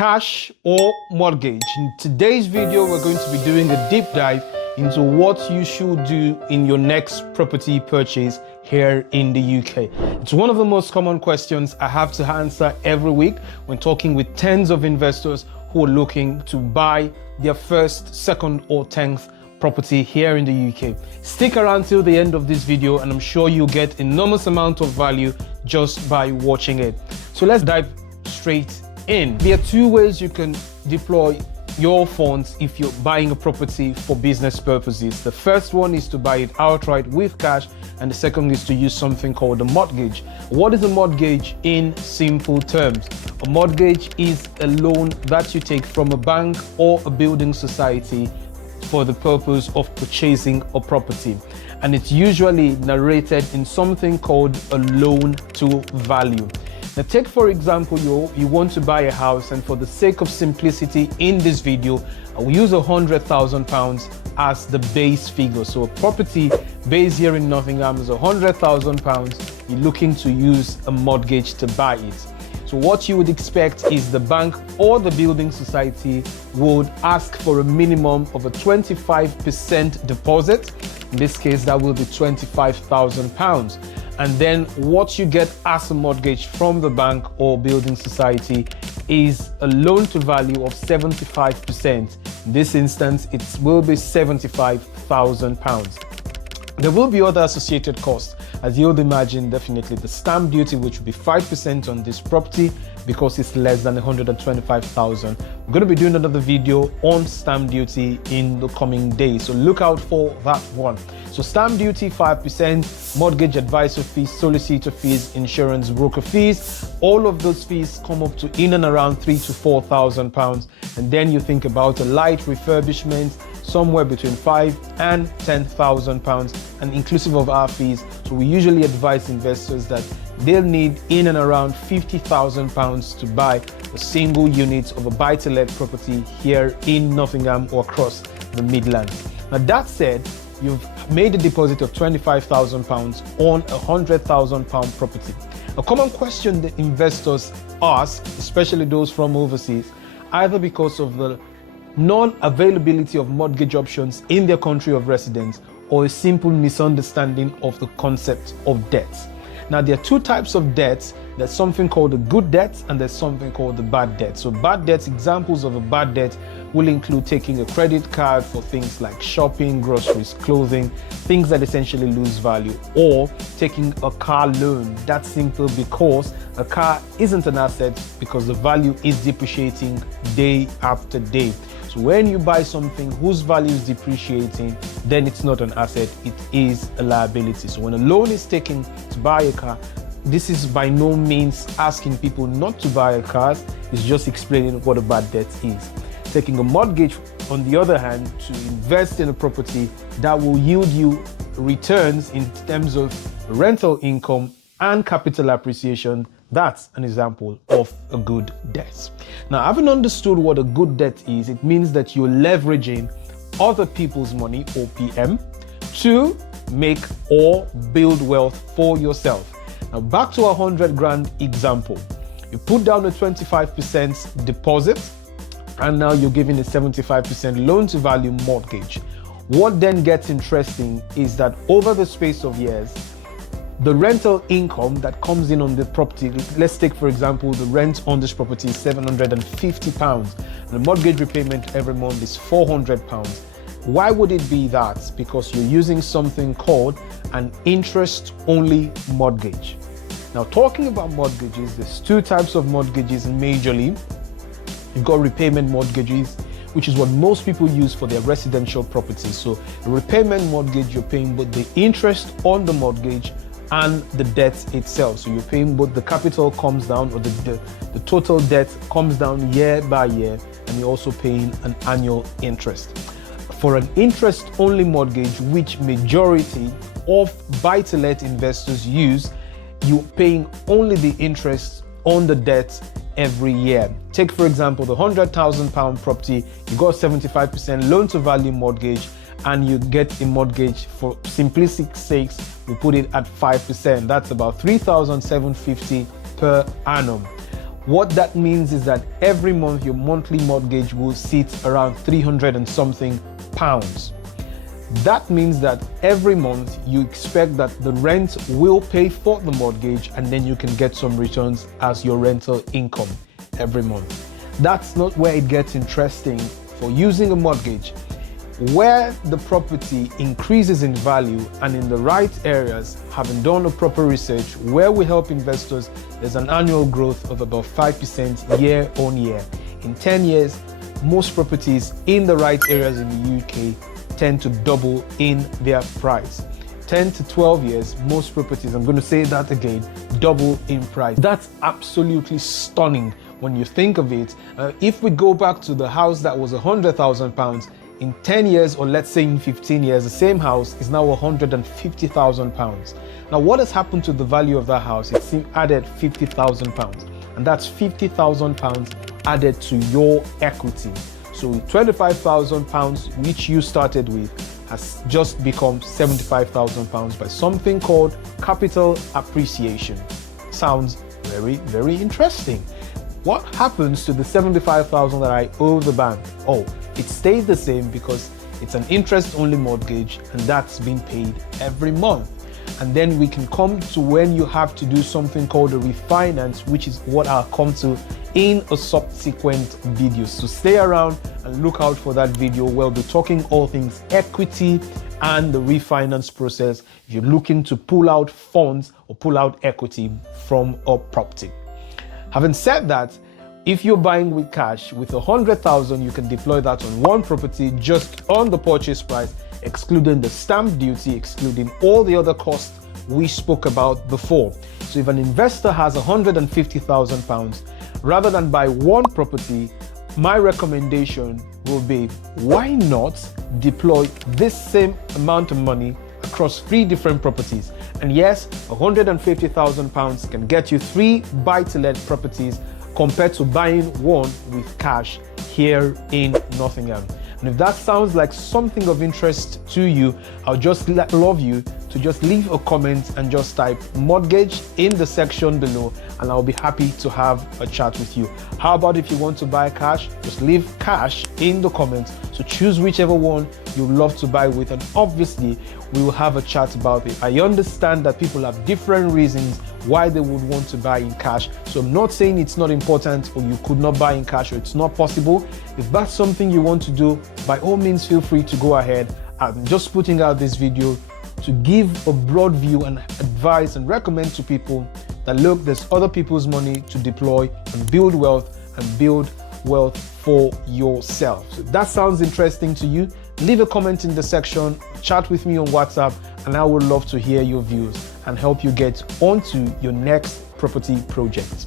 cash or mortgage. In today's video, we're going to be doing a deep dive into what you should do in your next property purchase here in the UK. It's one of the most common questions I have to answer every week when talking with tens of investors who are looking to buy their first, second or 10th property here in the UK. Stick around till the end of this video and I'm sure you'll get enormous amount of value just by watching it. So let's dive straight in. There are two ways you can deploy your funds if you're buying a property for business purposes. The first one is to buy it outright with cash, and the second is to use something called a mortgage. What is a mortgage in simple terms? A mortgage is a loan that you take from a bank or a building society for the purpose of purchasing a property, and it's usually narrated in something called a loan to value. Now take for example, you want to buy a house, and for the sake of simplicity in this video, I will use £100,000 as the base figure. So a property based here in Nottingham is £100,000. You're looking to use a mortgage to buy it. So what you would expect is the bank or the building society would ask for a minimum of a 25% deposit. In this case, that will be £25,000. And then what you get as a mortgage from the bank or building society is a loan to value of 75%. In this instance, it will be £75,000. There will be other associated costs, as you would imagine. Definitely the stamp duty, which will be 5% on this property because it's less than 125,000. We're going to be doing another video on stamp duty in the coming days, so look out for that one. So stamp duty 5%, mortgage advisor fees, solicitor fees, insurance broker fees, all of those fees come up to in and around £3,000 to £4,000. And then you think about a light refurbishment, somewhere between £5,000 and £10,000, and inclusive of our fees. So we usually advise investors that they'll need in and around £50,000 to buy a single unit of a buy-to-let property here in Nottingham or across the Midlands. Now that said, you've made a deposit of £25,000 on a £100,000 property. A common question that investors ask, especially those from overseas, either because of the non-availability of mortgage options in their country of residence or a simple misunderstanding of the concept of debt. Now, there are two types of debts. There's something called a good debt and there's something called the bad debt. So bad debts, examples of a bad debt will include taking a credit card for things like shopping, groceries, clothing, things that essentially lose value, or taking a car loan. That's simple because a car isn't an asset because the value is depreciating day after day. So when you buy something whose value is depreciating, then it's not an asset, it is a liability. So when a loan is taken to buy a car, this is by no means asking people not to buy a car, it's just explaining what a bad debt is. Taking a mortgage, on the other hand, to invest in a property that will yield you returns in terms of rental income and capital appreciation, that's an example of a good debt. Now, having understood what a good debt is, it means that you're leveraging other people's money, or PM, to make or build wealth for yourself. Now, back to our 100 grand example. You put down a 25% deposit, and now you're giving a 75% loan to value mortgage. What then gets interesting is that over the space of years, the rental income that comes in on the property, let's take for example, the rent on this property is £750 and the mortgage repayment every month is £400. Why would it be that? Because you're using something called an interest-only mortgage. Now, talking about mortgages, there's two types of mortgages majorly. You've got repayment mortgages, which is what most people use for their residential properties. So a repayment mortgage, you're paying both the interest on the mortgage and the debt itself. So you're paying both, the capital comes down, or the total debt comes down year by year, and you're also paying an annual interest. For an interest-only mortgage, which majority of buy-to-let investors use, you're paying only the interest on the debt every year. Take for example the £100,000 property, you got 75% loan to value mortgage, and you get a mortgage, for simplicity sakes, we put it at 5%. That's about £3,750 per annum. What that means is that every month your monthly mortgage will sit around 300 and something pounds. That means that every month you expect that the rent will pay for the mortgage, and then you can get some returns as your rental income every month. That's not where it gets interesting for using a mortgage. Where the property increases in value and in the right areas, having done a proper research, where we help investors, there's an annual growth of about 5% year on year. In 10 years, most properties in the right areas in the UK tend to double in their price. 10 to 12 years, most properties, I'm going to say that again, double in price. That's absolutely stunning when you think of it. If we go back to the house that was £100,000, in 10 years, or let's say in 15 years, the same house is now £150,000. Now, what has happened to the value of that house? It's added £50,000, and that's £50,000 added to your equity. So £25,000, which you started with, has just become £75,000 by something called capital appreciation. Sounds very, very interesting. What happens to the £75,000 that I owe the bank? Oh, it stays the same because it's an interest-only mortgage, and that's being paid every month. And then we can come to when you have to do something called a refinance, which is what I'll come to in a subsequent video. So stay around and look out for that video. We'll be talking all things equity and the refinance process if you're looking to pull out funds or pull out equity from a property. Having said that, if you're buying with cash, with 100,000, you can deploy that on one property just on the purchase price, excluding the stamp duty, excluding all the other costs we spoke about before. So if an investor has £150,000, rather than buy one property, my recommendation will be, why not deploy this same amount of money across 3 different properties? And yes, £150,000 can get you 3 buy-to-let properties compared to buying one with cash here in Nottingham. And if that sounds like something of interest to you, I'll just love you to just leave a comment and just type mortgage in the section below, and I'll be happy to have a chat with you. How about if you want to buy cash? Just leave cash in the comments. So choose whichever one you love to buy with, and obviously we will have a chat about it. I understand that people have different reasons why they would want to buy in cash. So I'm not saying it's not important or you could not buy in cash or it's not possible. If that's something you want to do, by all means feel free to go ahead. I'm just putting out this video to give a broad view and advise and recommend to people that look, there's other people's money to deploy and build wealth for yourself. So if that sounds interesting to you, leave a comment in the section, chat with me on WhatsApp, and I would love to hear your views and help you get onto your next property project.